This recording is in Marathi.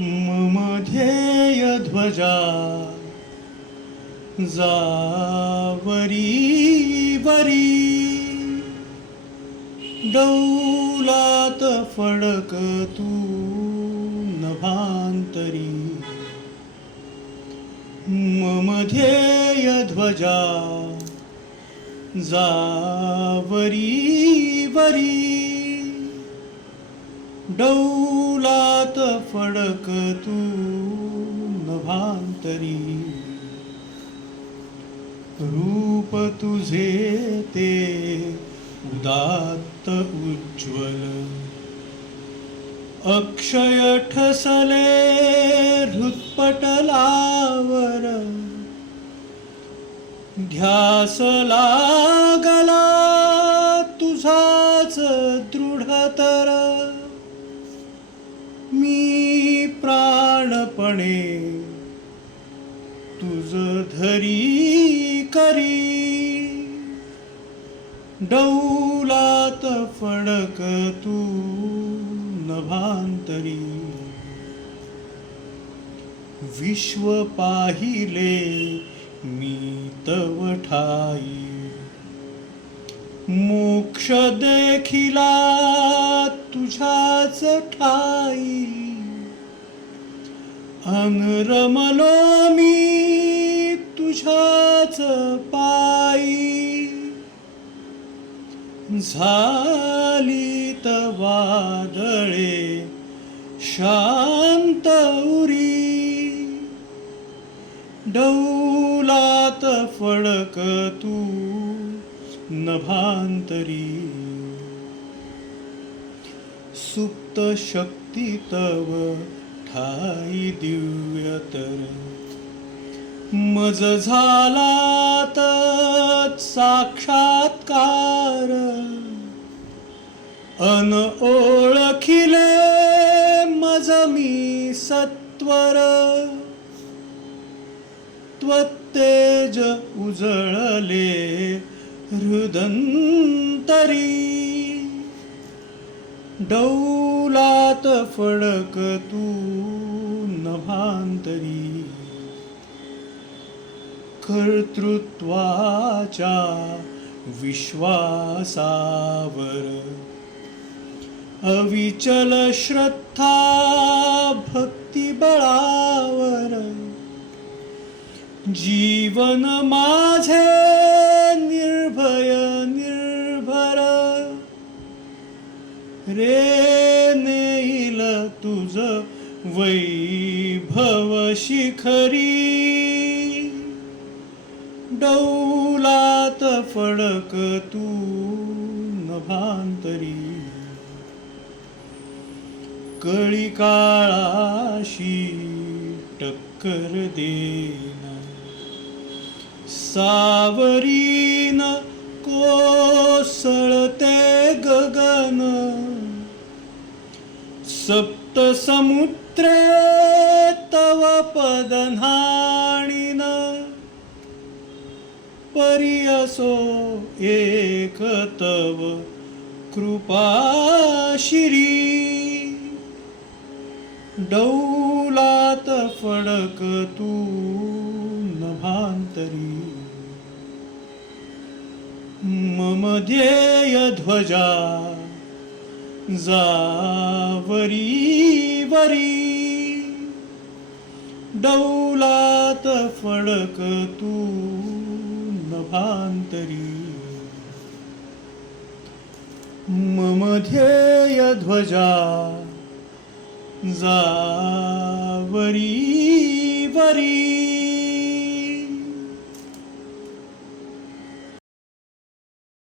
मम ध्येय ध्वजा जावरी वरी डौलात फडक तू नभांतरी मम ध्येय ध्वजा जावरी वरी डौलात फडक तू नभांतरी. रूप तुझे ते उदात्त उज्ज्वल. अक्षय ठसले हृत्पटलावर. ध्यास लागला तुझाच दृढतर. म्हणे तुझ धरी करी. डौलात फडक तू नभांतरी. विश्व पाहिले मी तव ठाई. मोक्ष देखिला तुझ्याच ठाई. अनरमलो मी तुझ्याच पायी. झाली वादळे शांत उरी. डौलात फडक तू नभांतरी. सुप्त शक्ती तव ठाई दिव्यतर मज झाला तत् साक्षात्कार. अन ओळखिले मज मी सत्वर. त्वत्तेज उजळले हृदंतरी. डौलात फडक तू नभांतरी. कर्तृत्वाच्या विश्वासावर अविचल श्रद्धा भक्ती बळावर जीवन माझे वैभव शिखरी. डौलात फडक तू नभांतरी. कळी काळाशी टक्कर देना सावरीन कोसळते गगन. सप सप्त समुद्रे तव पदन्हाणीन. परियसो एक तव कृपाशिरी डौलात फडक तू नभांतरी. मम ध्येय ध्वजा जावरी. वरी डौलात फडक तू नभांतरी मम ध्येय ध्वजा जावरी वरी.